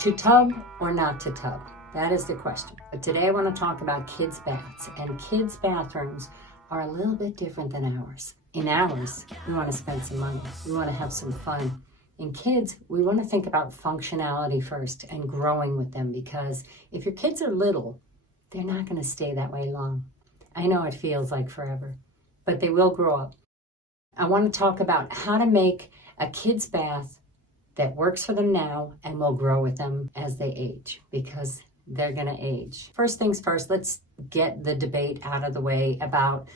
To tub or not to tub? That is the question. But today I want to talk about kids' baths, and kids' bathrooms are a little bit different than ours. In ours, we want to spend some money. We want to have some fun. In kids, we want to think about functionality first and growing with them, because if your kids are little, they're not going to stay that way long. I know it feels like forever, but they will grow up. I want to talk about how to make a kid's bath that works for them now and will grow with them as they age, because they're going to age. First things first, let's get the debate out of the way about,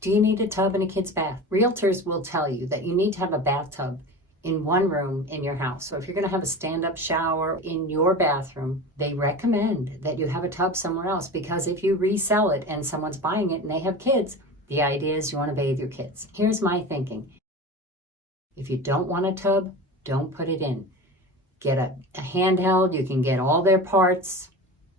do you need a tub in a kid's bath? Realtors will tell you that you need to have a bathtub in one room in your house. So if you're going to have a stand-up shower in your bathroom, they recommend that you have a tub somewhere else, because if you resell it and someone's buying it and they have kids, the idea is you want to bathe your kids. Here's my thinking. If you don't want a tub, don't put it in. Get a handheld, you can get all their parts,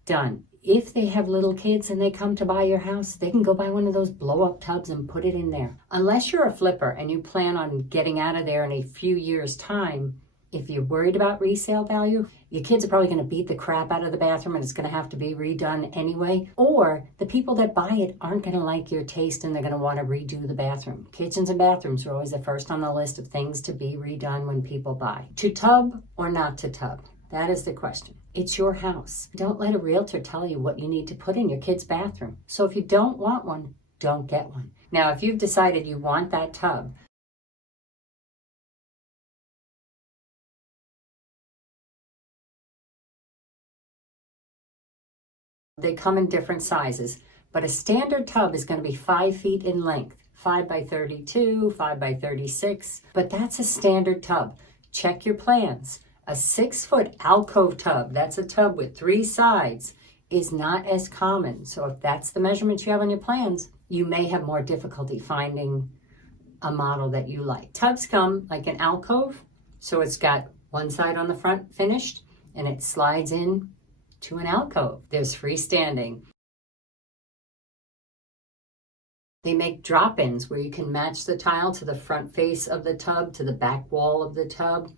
done. If they have little kids and they come to buy your house, they can go buy one of those blow-up tubs and put it in there. Unless you're a flipper and you plan on getting out of there in a few years' time, if you're worried about resale value, your kids are probably going to beat the crap out of the bathroom and it's going to have to be redone anyway. Or the people that buy it aren't going to like your taste and they're going to want to redo the bathroom. Kitchens and bathrooms are always the first on the list of things to be redone when people buy. To tub or not to tub? That is the question. It's your house. Don't let a realtor tell you what you need to put in your kid's bathroom. So if you don't want one, don't get one. Now, if you've decided you want that tub, they come in different sizes, but a standard tub is going to be 5 feet in length, 5 by 32, 5 by 36, but that's a standard tub. Check your plans. A 6-foot alcove tub, that's a tub with 3 sides, is not as common. So if that's the measurements you have on your plans, you may have more difficulty finding a model that you like. Tubs come like an alcove, so it's got one side on the front finished and it slides in to an alcove. There's freestanding. They make drop-ins where you can match the tile to the front face of the tub, to the back wall of the tub.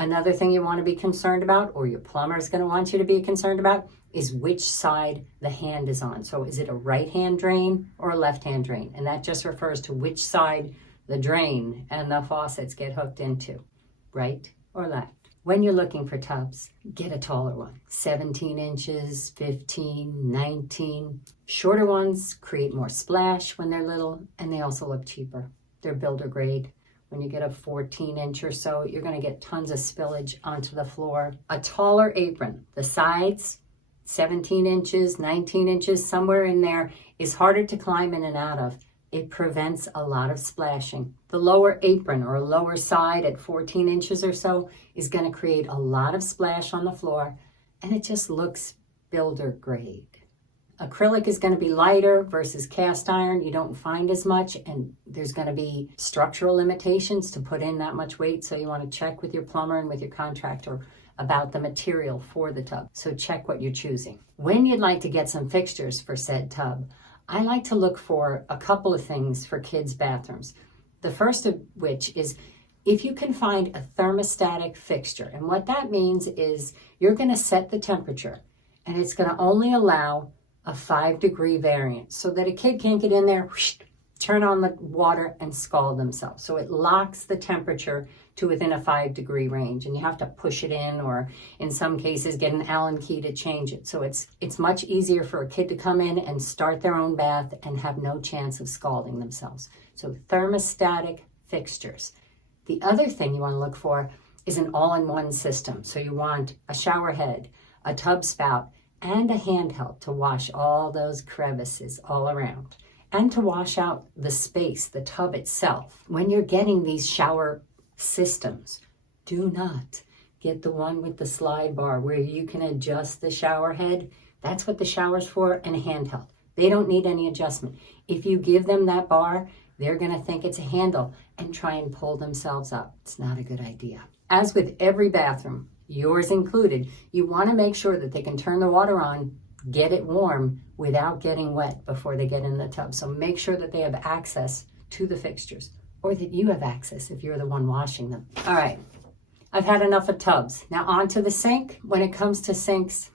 Another thing you want to be concerned about, or your plumber is going to want you to be concerned about, is which side the hand is on. So is it a right-hand drain or a left-hand drain? And that just refers to which side the drain and the faucets get hooked into, right or left. When you're looking for tubs, get a taller one. 17 inches, 15, 19. Shorter ones create more splash when they're little, and they also look cheaper. They're builder grade. When you get a 14-inch or so, you're going to get tons of spillage onto the floor. A taller apron, the sides, 17 inches, 19 inches, somewhere in there, is harder to climb in and out of. It prevents a lot of splashing. The lower apron or lower side at 14 inches or so is going to create a lot of splash on the floor, and it just looks builder grade. Acrylic is going to be lighter versus cast iron. You don't find as much, and there's going to be structural limitations to put in that much weight, so you want to check with your plumber and with your contractor about the material for the tub. So check what you're choosing. When you'd like to get some fixtures for said tub, I like to look for a couple of things for kids' bathrooms. The first of which is if you can find a thermostatic fixture. And what that means is you're going to set the temperature, and it's going to only allow a 5-degree variance so that a kid can't get in there, whoosh, turn on the water and scald themselves. So it locks the temperature to within a 5-degree range, and you have to push it in, or in some cases get an Allen key to change it. So it's much easier for a kid to come in and start their own bath and have no chance of scalding themselves. So thermostatic fixtures. The other thing you want to look for is an all-in-one system. So you want a shower head, a tub spout, and a handheld to wash all those crevices all around, and to wash out the space, the tub itself. When you're getting these shower systems, do not get the one with the slide bar where you can adjust the shower head. That's what the shower's for, and a handheld. They don't need any adjustment. If you give them that bar, they're going to think it's a handle and try and pull themselves up. It's not a good idea. As with every bathroom, yours included, you want to make sure that they can turn the water on, get it warm without getting wet before they get in the tub. So make sure that they have access to the fixtures, or that you have access if you're the one washing them. All right, I've had enough of tubs. Now on to the sink. When it comes to sinks,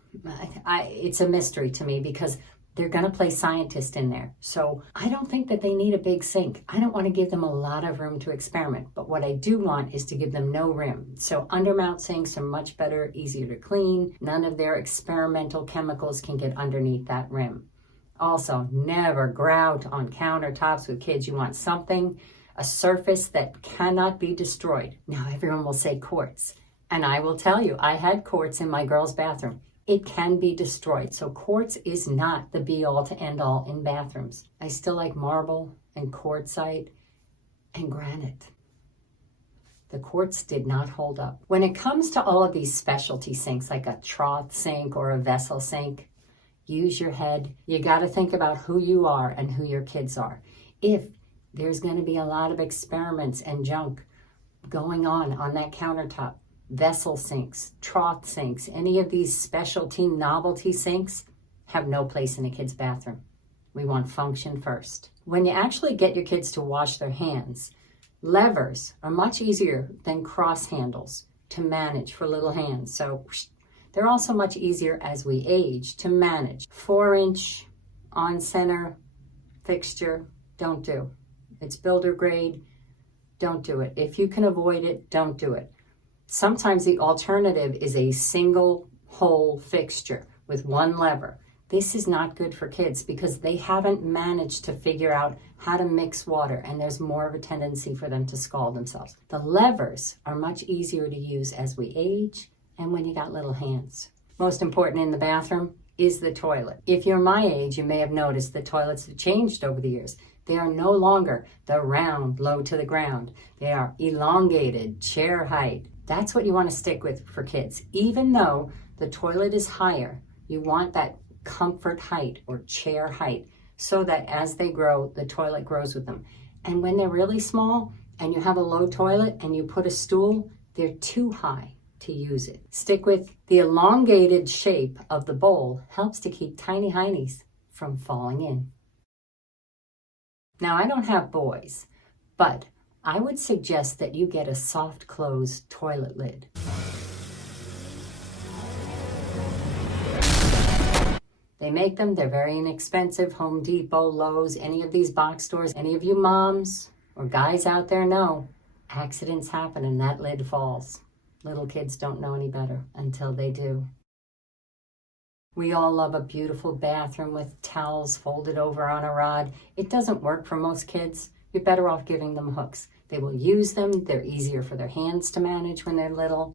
it's a mystery to me because they're going to play scientist in there. So I don't think that they need a big sink. I don't want to give them a lot of room to experiment. But what I do want is to give them no rim. So undermount sinks are much better, easier to clean. None of their experimental chemicals can get underneath that rim. Also, never grout on countertops with kids. You want something, a surface that cannot be destroyed. Now everyone will say quartz. And I will tell you, I had quartz in my girls' bathroom. It can be destroyed. So quartz is not the be-all to end-all in bathrooms. I still like marble and quartzite and granite. The quartz did not hold up. When it comes to all of these specialty sinks, like a trough sink or a vessel sink, use your head. You got to think about who you are and who your kids are. If there's going to be a lot of experiments and junk going on that countertop, vessel sinks, trough sinks, any of these specialty novelty sinks have no place in a kid's bathroom. We want function first. When you actually get your kids to wash their hands, levers are much easier than cross handles to manage for little hands. So they're also much easier as we age to manage. 4-inch on center fixture, don't do. It's builder grade, don't do it. If you can avoid it, don't do it. Sometimes the alternative is a single hole fixture with one lever. This is not good for kids because they haven't managed to figure out how to mix water, and there's more of a tendency for them to scald themselves. The levers are much easier to use as we age and when you got little hands. Most important in the bathroom is the toilet. If you're my age, you may have noticed the toilets have changed over the years. They are no longer the round, low to the ground. They are elongated, chair height. That's what you want to stick with for kids. Even though the toilet is higher, you want that comfort height or chair height so that as they grow, the toilet grows with them. And when they're really small and you have a low toilet and you put a stool, they're too high to use it. Stick with the elongated shape of the bowl helps to keep tiny heinies from falling in. Now, I don't have boys, but I would suggest that you get a soft close toilet lid. They make them, they're very inexpensive. Home Depot, Lowe's, any of these box stores. Any of you moms or guys out there know accidents happen and that lid falls. Little kids don't know any better until they do. We all love a beautiful bathroom with towels folded over on a rod. It doesn't work for most kids. You're better off giving them hooks. They will use them. They're easier for their hands to manage when they're little.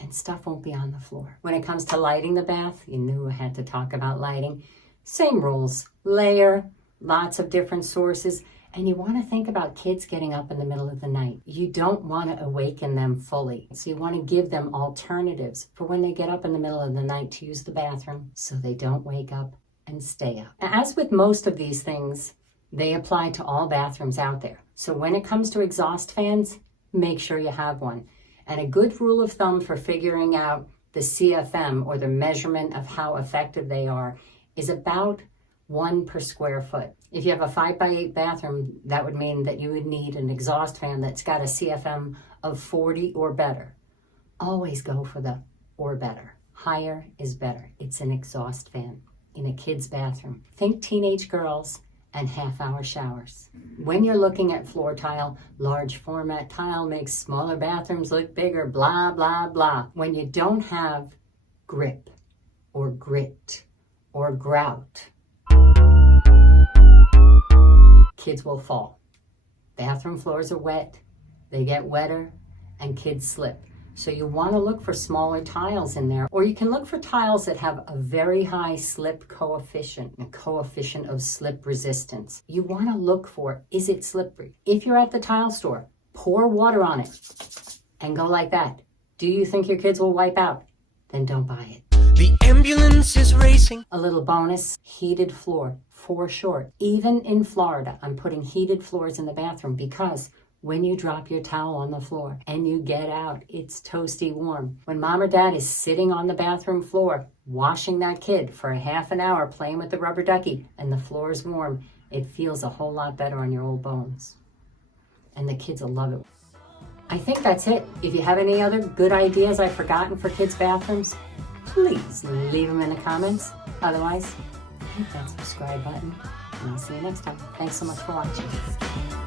And stuff won't be on the floor. When it comes to lighting the bath, you knew I had to talk about lighting. Same rules. Layer, lots of different sources. And you want to think about kids getting up in the middle of the night. You don't want to awaken them fully. So you want to give them alternatives for when they get up in the middle of the night to use the bathroom so they don't wake up and stay up. As with most of these things, they apply to all bathrooms out there. So when it comes to exhaust fans, make sure you have one. And a good rule of thumb for figuring out the CFM or the measurement of how effective they are is about 1 per square foot. If you have a 5x8 bathroom, that would mean that you would need an exhaust fan that's got a CFM of 40 or better. Always go for the or better. Higher is better. It's an exhaust fan in a kid's bathroom. Think teenage girls and half-hour showers. When you're looking at floor tile, large format tile makes smaller bathrooms look bigger, blah, blah, blah. When you don't have grip or grit or grout, kids will fall. Bathroom floors are wet, they get wetter, and kids slip. So you want to look for smaller tiles in there, or you can look for tiles that have a very high slip coefficient, a coefficient of slip resistance. You want to look for, is it slippery? If you're at the tile store, pour water on it and go like that. Do you think your kids will wipe out? Then don't buy it. The ambulance is racing. A little bonus, heated floor, for short. Even in Florida, I'm putting heated floors in the bathroom because when you drop your towel on the floor and you get out, it's toasty warm. When mom or dad is sitting on the bathroom floor, washing that kid for a half an hour, playing with the rubber ducky, and the floor is warm, it feels a whole lot better on your old bones. And the kids will love it. I think that's it. If you have any other good ideas I've forgotten for kids' bathrooms, please leave them in the comments. Otherwise, hit that subscribe button, and I'll see you next time. Thanks so much for watching.